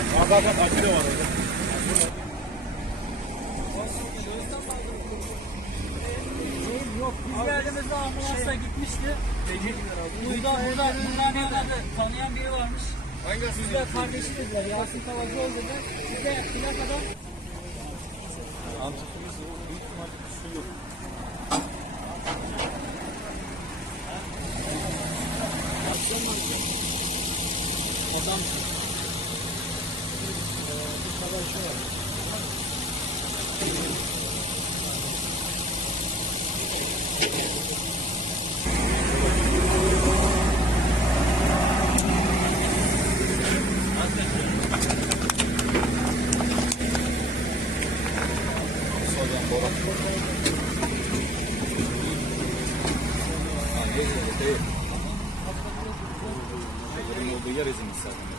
Bak bak akide var orada. Yok. Biz geldiğimizde ambulansla gitmişti. Burada orada Ümraniye'de tanıyan biri varmış. Biz de kardeşi dediler. Yasin dedi. Biz de plakadan Antifriz yok. adam Soldan borak. Ha, değil, değil. Onların olduğu yer ezilmiş zaten.